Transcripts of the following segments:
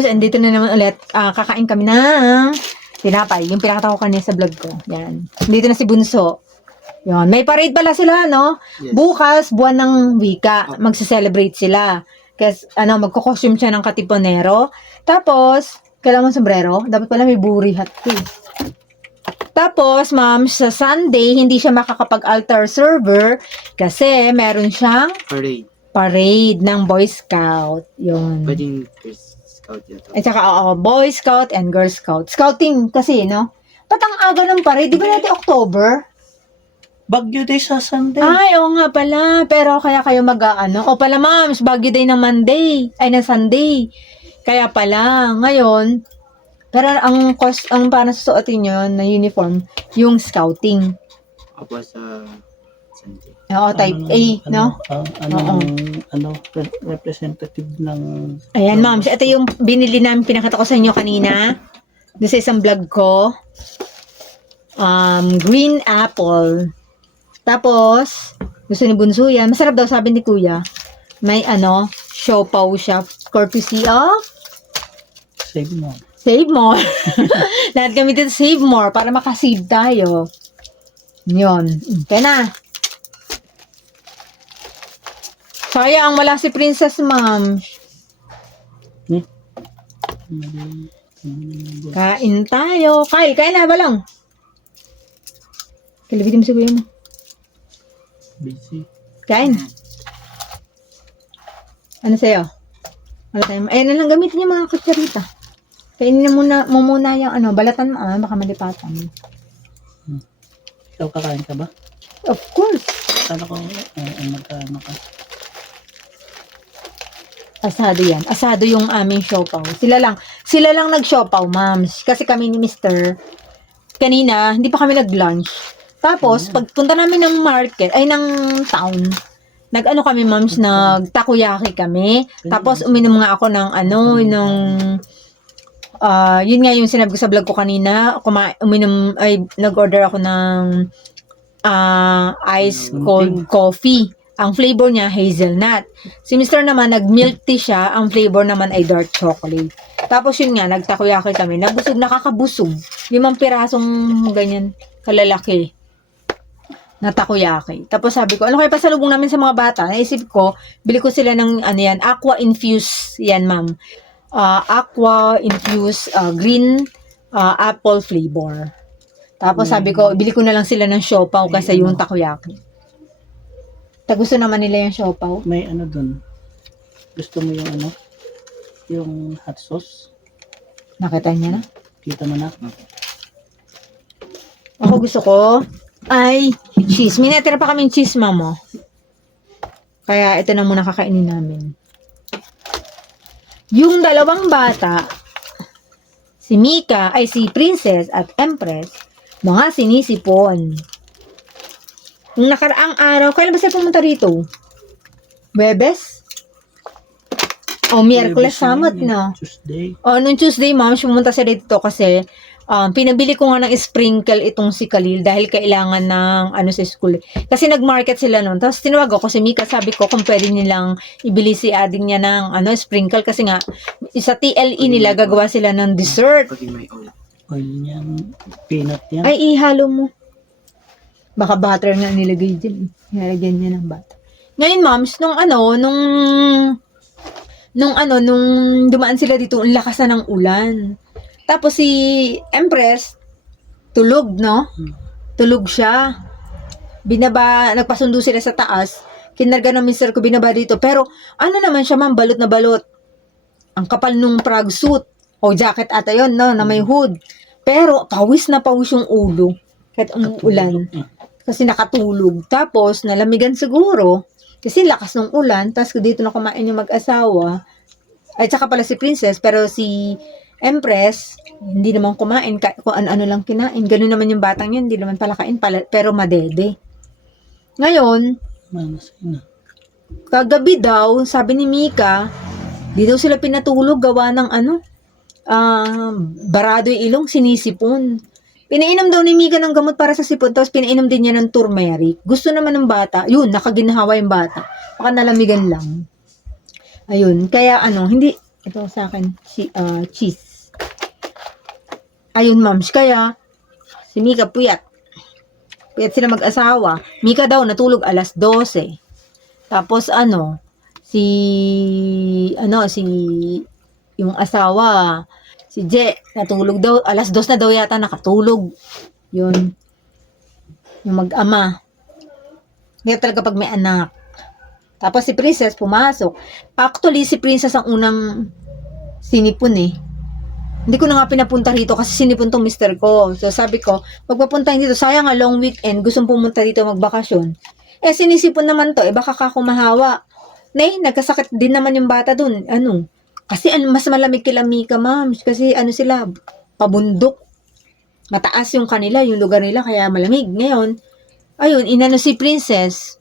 Moms, andito na naman ulit. Kakain kami ng tinapay. Yung pinakita ko kanina sa vlog ko. Yan. Dito na si Bunso. Yan. May parade pala sila, no? Yes. Bukas, buwan ng wika. Magse-celebrate sila. Kasi, magko-costume siya ng katiponero. Tapos, kailangan sombrero. Dapat pala may buri hat ko. Tapos, ma'am, sa Sunday, hindi siya makakapag-altar server kasi meron siyang parade ng Boy Scout. Yun. Pwedeng Scout yun. At saka, Boy Scout and Girl Scout. Scouting kasi, no? Ba't ang aga ng parade? Di ba natin October? Baguio Day sa Sunday. Ay, oo nga pala. Pero kaya kayo O pala, ma'am, Baguio Day ng Monday. Ay, ng Sunday. Kaya pala, ngayon, pero ang parang susuotin nyo na uniform, yung scouting. Ako sa Sunday. Oo, type A, no? Representative ng... Ayan, ma'am. Ito yung binili namin, pinakita ko sa inyo kanina. Doon sa isang vlog ko. Green apple. Tapos, gusto ni Bunso yan. Masarap daw, sabi ni Kuya. May siopaw siya. Courtesy of Save mo. Save More. Lahat kami dito Save More para makasave tayo. Yun. Kaya na. Sayang, wala si Princess, ma'am. Kain tayo. Kain na, balong. Kalibitin mo si kuya mo. Busy. Kain. Ano sa'yo? Wala tayo. Ayun na lang, gamitin niyo mga kutsarita. Kainin na muna yung balatan mo, baka malipatan. Ikaw kakain ka ba? Of course. Sana ko, magkano ka? Asado yan. Asado yung aming siopaw. Sila lang nag-siopaw, ma'ams. Kasi kami ni Mr. Kanina, hindi pa kami nag-lunch. Tapos, pagpunta namin ng market, ng town, kami, ma'ams, nag-takoyaki kami. Tapos, uminom nga ako ng yun nga yung sinabi ko sa vlog ko kanina, nag-order ako ng ice cold coffee. Ang flavor niya, hazelnut. Si Mr. naman, nag-milk tea siya. Ang flavor naman ay dark chocolate. Tapos yun nga, nagtakoyaki kami. Nakakabusog. 5 pirasong ganyan, kalalaki na takoyaki. Tapos sabi ko, ano kaya pasalubong namin sa mga bata? Naisip ko, bili ko sila ng aqua infused yan, ma'am. Aqua infused green apple flavor. Tapos sabi ko, bili ko na lang sila ng siopaw kasi yung takoyaki. Gusto naman nila yung siopaw. May dun. Gusto mo yung yung hot sauce? Nakita niya na? Kita mo na? Ako gusto ko ay cheese. May natira pa kaming cheese, mamo. Kaya ito na muna kakainin namin. Yung dalawang bata, si Mika, si Princess at Empress, mga sinisipon. Yung nakaraang araw, kailan ba sila pumunta rito? Webes? Miyerkules, Samat, no? Tuesday. Nung Tuesday, ma'am, pumunta sila dito kasi pinabili ko nga ng sprinkle itong si Khalil dahil kailangan ng sa school. Kasi nag-market sila noon. Tapos tinawag ako si Mika, sabi ko kung pwede nilang ibili si ading niya ng sprinkle kasi nga sa TLE nila gagawa sila ng dessert. Pwede may oil. Oil niyan. Peanut yan. Ay, ihalo mo. Baka butter nga nilagay dyan. Nilagyan niya ng butter. Ngayon, moms, nung dumaan sila dito, ang lakas na ng ulan. Tapos si Empress, tulog, no? Tulog siya. Nagpasundo sila sa taas. Kinarga ng mister ko, binaba dito. Pero, naman siya, ma'am, balot na balot. Ang kapal nung frog suit. O jacket ata yun, no? Na may hood. Pero, pawis na pawis yung ulo. Kahit ang ulan. Kasi nakatulog. Tapos, nalamigan siguro. Kasi lakas ng ulan. Tapos, dito na kumain yung mag-asawa. Ay, tsaka pala si Princess. Pero si Empress, hindi naman kumain. Kung ano lang kinain. Ganun naman yung batang yun. Hindi naman pala kain. Pero madede. Ngayon, kagabi daw, sabi ni Mika, di daw sila pinatulog gawa ng barado yung ilong, sinisipon. Pinainom daw ni Mika ng gamot para sa sipon, tapos pinainom din niya ng turmeric. Gusto naman ng bata, yun, nakaginhawa yung bata. Baka nalamigan lang. Ayun, kaya hindi, Ito sa akin, cheese. Ayun, moms. Kaya, si Mika puyat. Puyat sila mag-asawa. Mika daw natulog alas 12. Tapos si yung asawa, si Je, natulog daw alas 2 na daw yata nakatulog. Yun. Yung mag-ama. Kaya talaga pag may anak. Tapos si Princess pumasok. Actually, si Princess ang unang sinipon eh. Hindi ko na nga pinapunta rito kasi sinipon tong mister ko. So sabi ko, magpapuntahin dito. Sayang nga long weekend. Gustong pumunta dito magbakasyon. Eh sinisipon naman to. Eh baka kakumahawa. Nagkasakit din naman yung bata dun. Kasi mas malamig kila Mika, ma'am. Kasi sila, pabundok. Mataas yung kanila, yung lugar nila, kaya malamig. Ngayon, ayun, si Princess.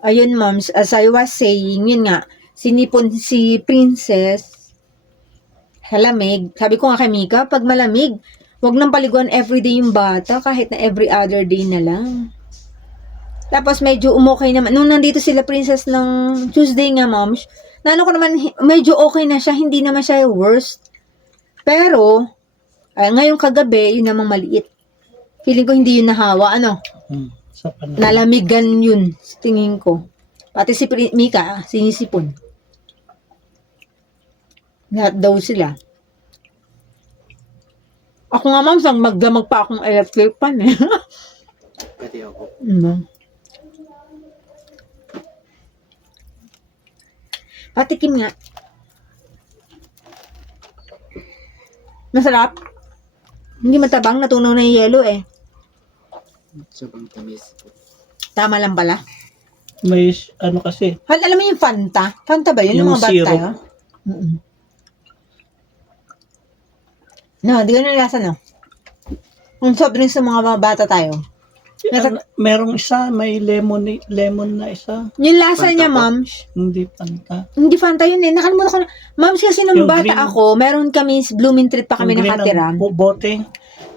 Ayun, moms, as I was saying, yun nga, sinipon si Princess sa lamig. Sabi ko nga kay Mika, pag malamig, wag nang paliguan everyday yung bata, kahit na every other day na lang. Tapos medyo umokay naman. Nung nandito sila Princess ng Tuesday nga, moms, ko naman, medyo okay na siya, hindi naman siya worst. Pero, ngayong kagabi, yun namang maliit. Feeling ko hindi yun nahawa, Sa panahon. Nalamigan yun, sa tingin ko. Pati si Mika, sinisipon. Lahat daw sila. Ako nga, ma'am, magdamag pa akong electric pan eh. Pati ako. Patikim nga. Masarap. Hindi matabang, natunaw na yung yelo eh. Sobrang tamis po. Tama lang pala. May kasi, Alam mo yung Fanta? Fanta ba yun? Yung Yung mga bata syrup. tayo? No, di ko nalasa, no? Yung soft drinks sa mga bata tayo. merong isa, may lemon na isa. Yung lasa Fanta niya, po? ma'am, Hindi Fanta. hindi Fanta yun eh. Nakalimutan ko na. Ma'am, kasi nung Yung bata green. ako, meron kami, Blooming Treat pa kami Yung green nakatira. ang bote.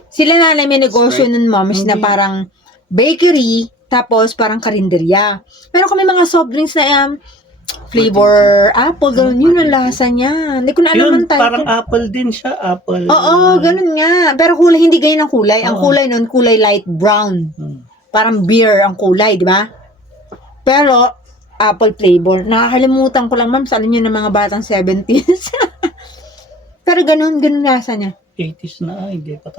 Sila nanay may negosyo Sprite. nun, moms, na Hindi. parang bakery, tapos parang karinderya. Meron kami mga soft drinks na flavor apple, ganun. Yun ang lasa niya. Hindi ko na alam Yun, ang title. parang apple din siya. Apple. Oo, ganun nga. Pero kulay, hindi ganyan ang kulay. Ang Oo. kulay nun, kulay light brown. Hmm. Parang beer ang kulay, di ba? Pero, apple flavor. Nakakalimutan ko lang, ma'am, sa alam nyo ng mga batang 70s. Pero ganun lasa niya. 80s na, hindi pa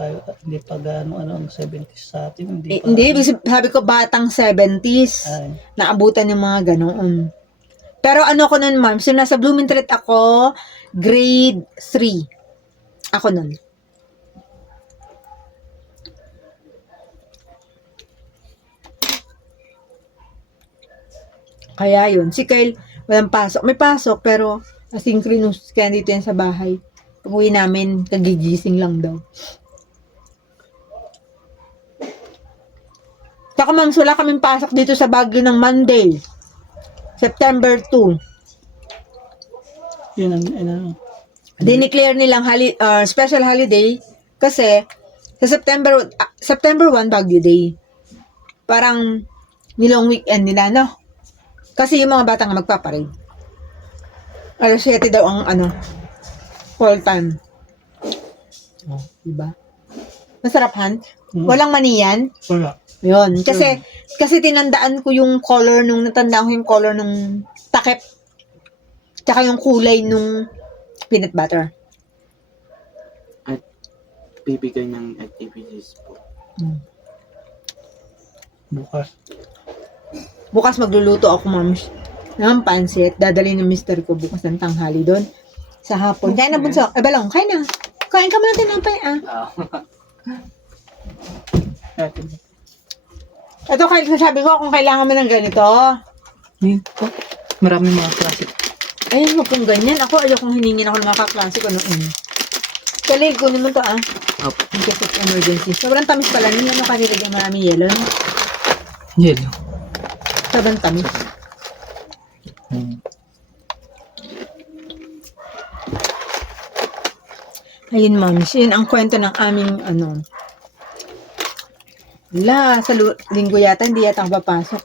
gaano ang 70s sa atin. Hindi pa. Hindi, sabi ko batang 70s. Ay, Naabutan yung mga ganoon. Pero ko nun, ma'am, so nasa Blooming Treat ako, grade 3. Ako nun. Kaya yun, si Kyle, walang pasok. May pasok, pero asynchronous, kaya dito yan sa bahay. Pag-uwi namin, kagigising lang daw. Saka ma'am, wala kaming pasok dito sa Baguio ng Monday. September 2. yun ang, Dineclare nilang special holiday kasi sa September 1 Baguio Day. Parang nilong weekend nila, no? Kasi yung mga bata nga magpaparade. Alas 7 daw ang call time. Oh, diba? Masarap, Han? Walang maniyan? wala. Yun. Kasi tinandaan ko yung color natandaan ko yung color nung takip. Tsaka yung kulay nung peanut butter. At bibigay ng activities po. Bukas. Magluluto ako, ma'am, ng pansit. Dadali ng mister ko bukas ng tanghali doon. Sa hapon. Kain na, bunso. Balong, kain na. Kain ka muna tinapay, Ito, sabi ko kung kailangan mo ng ganito. Marami mga klase. Ayun, huwag kong ganyan. Ayokong hiningin ako ng mga kaklase ko noon. Kali, kunin mo to, Opo. In case of emergency. Sobrang tamis pala. Nila kanilagyan maraming yelo. No? Yelo. Sobrang tamis. Ayun, moms. Yun ang kwento ng aming, sa linggo yata, hindi yata ako papasok,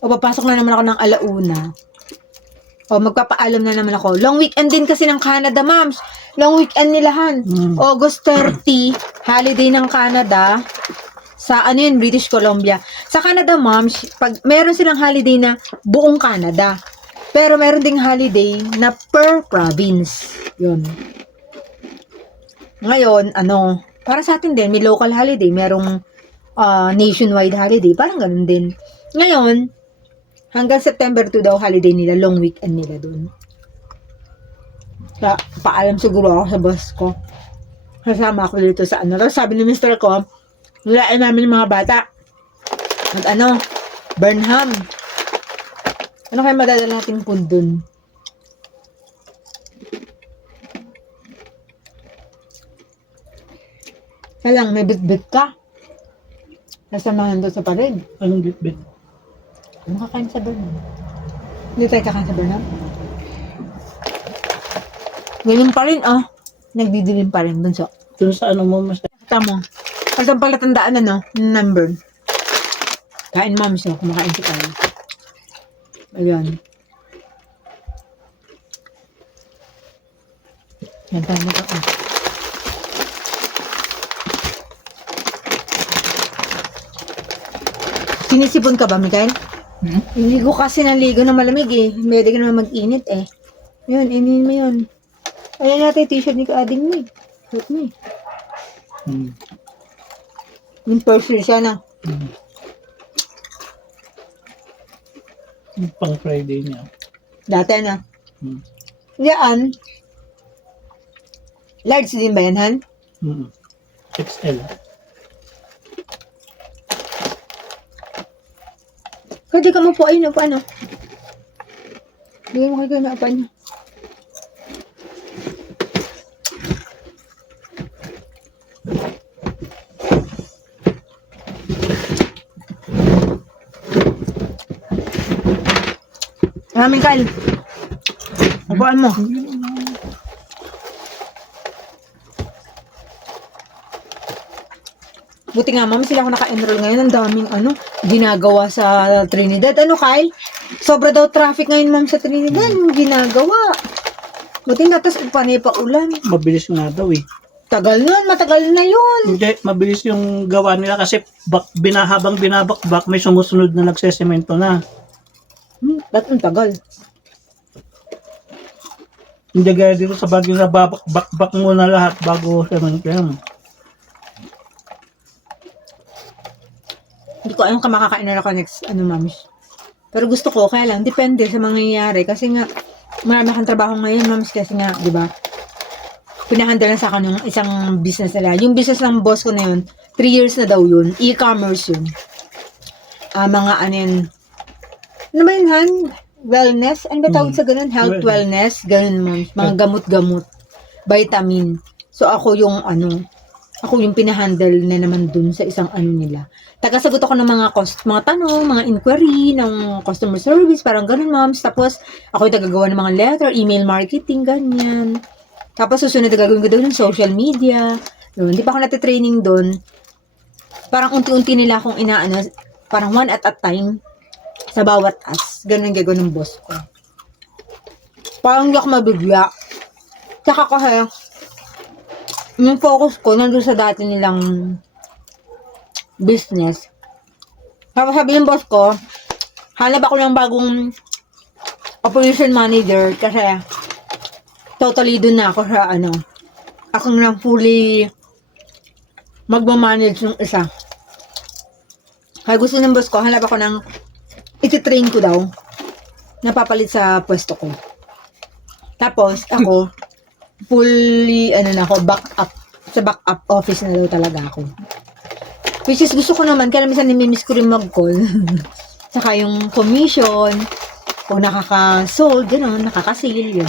O, papasok na naman ako ng 1:00. O, magpapaalam na naman ako. Long weekend din kasi ng Canada, ma'ams. Long weekend nilahan. August 30, holiday ng Canada. Sa ano yun, British Columbia. Sa Canada, moms, pag meron silang holiday na buong Canada. Pero meron ding holiday na per province. Yun. Ngayon, ano, para sa atin din, may local holiday, merong nationwide holiday, parang ganun din. Ngayon, hanggang September 2 daw holiday nila, long weekend nila dun. Kaya, paalam siguro ako sa boss ko. Kasama ako dito sa ano. Tapos sabi ni Mr. ko, nilain namin yung mga bata. At ano, Burnham. Ano kayo madadala nating food dun? Kaya lang, may bit-bit ka. Nasamahan doon sa pared. Anong bit-bit? Ano kakain sa Burnham? Hindi tayo kakain sa Burnham? Ganyan pa rin, oh. Nagdidilim pa rin, bunso. Dun sa ano mo, mas Kita mo. Kasi ang palatandaan, ano, yung number. Kain mom siya, kumakain si Kyle. Ayan. Yan tayo na ito. Sinisipon ka ba, Mikael? Ligo kasi ng ligo na malamig eh. Pwede ka naman mag-init eh. Yun, inin mo yun. Ayan natin yung t-shirt ni Kaading mo eh. Suot mo eh. Yung first year siya na. Yung pang Friday niya. Dati na. Hmm. Yan. Large din ba yan, Han? XL. Pwede ka mo po ayun, upo ano. Bigyan mo kayo na upo niyo. Mikael. Upuan mo. Buti nga, ma'am, sila ako naka-enroll ngayon. Ang daming, ginagawa sa Trinidad. Ano, Kyle? Sobra daw traffic ngayon, ma'am, sa Trinidad. Yung ginagawa. Buti nga, tapos panay pa ulan. Mabilis nga daw eh. Tagal nun, matagal na yun. Hindi, mabilis yung gawa nila kasi habang binabakbak, may sumusunod na nagsesemento na. Ba't ang tagal? Hindi gaya dito sa Baguio na babakbak muna lahat bago semento yan. Hindi ko alam kung makakain na ako next, mams. Pero gusto ko, kaya lang, depende sa mangyayari. Kasi nga, marami akong trabaho ngayon, mams. Kasi nga, di ba, pinahandle na sa akin yung isang business nila. Yung business ng boss ko na yun, 3 years na daw yun. E-commerce yun. Mga ano ba yun, Han? Wellness? Ano ba tawag sa ganun? Health, wellness? Ganun, mams. Mga gamot-gamot. Vitamin. So, ako yung pinahandle na naman dun sa isang nila. Tagasagot ako ng mga tanong, mga inquiry, ng customer service, parang ganun, moms. Tapos, ako yung tagagawa ng mga letter, email marketing, ganyan. Tapos, susunod na gagawin ko doon ng social media. Doon, hindi pa ako natitraining doon. Parang unti-unti nila akong parang one at a time sa bawat task. Ganun ang gagawin ng boss ko. Parang hindi ako mabigla. Tsaka kasi, yung focus ko nandun sa dati nilang business. Tapos sabi ng boss ko, hanap ako ng bagong operation manager kasi totally dun na ako sa ako na fully magmamanage ng isa. Kaya gusto ng boss ko, hanap ako ng iti-train ko daw napapalit sa pwesto ko. Tapos ako fully, sa backup office na daw talaga ako. Which is, gusto ko naman, kaya minsan namimiss ko rin mag-call. Saka yung commission, kung nakaka-sold, gano'n, nakaka-sale, yun.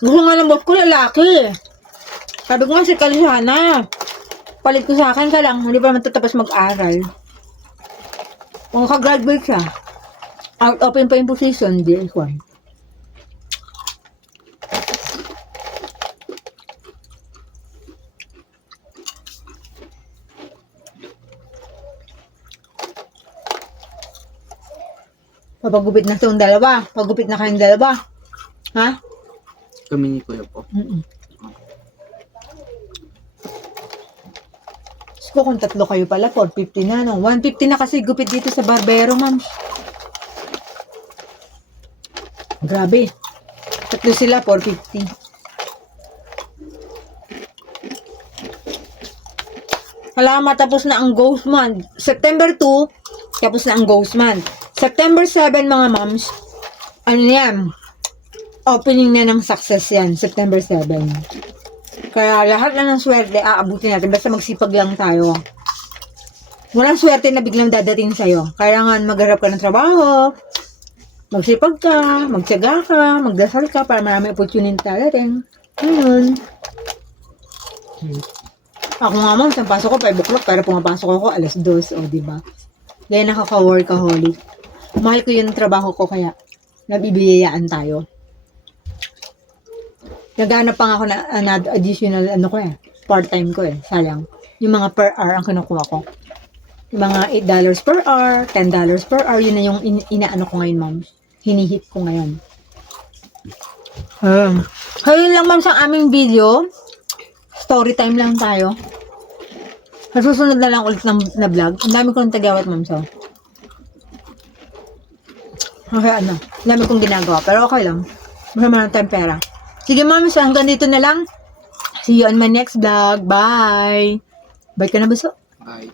Gusto nga ng boss ko, lalaki. Sabi ko nga, si Kalishana, palit ko sa akin, kaya lang, hindi pa naman tatapos mag-aral. Kung ka-graduate siya, out open pa yung position, di ko. Papagupit na itong dalawa. Pagupit na kayong dalawa. Ha? Kami ni Kuya po. So, kung tatlo kayo pala, 450 na, no? 150 na kasi gupit dito sa barbero, ma'am. Grabe. Tatlo sila, 450. Salamat, tapos na ang ghost month. September 2, tapos na ang ghost month. September 7, mga moms, ano yan? Opening na ng success yan, September 7. Kaya lahat na ng swerte, aabutin natin. Basta magsipag lang tayo. Walang swerte na biglang dadating sa'yo. Kailangan magharap ka ng trabaho, magsipag ka, magtiyaga ka, magdasal ka para marami opportunity dadating. Ayun. Ako nga man, sa pasok ko 5 o'clock, pero pumapasok ako alas 2, o diba? Kaya nakaka-workaholic. Mahal ko yung trabaho ko, kaya nabibiyayaan tayo. Naghanap pa nga ako na another additional part-time ko sayang. Yung mga per hour ang kinukuha ko. Yung mga $8 per hour, $10 per hour, yun na yung inaano ko ngayon, ma'am. Hinihit ko ngayon. Ayun lang, ma'am, sa aming video. Story time lang tayo. Sa susunod na lang ulit na vlog. Ang dami kong tagawat, ma'am, so. Okay, ang dami kong ginagawa. Pero okay lang. Marami ng time pera. Sige, ma'am, so hanggang dito na lang. See you on my next vlog. Bye! Bye ka na, buso? Bye.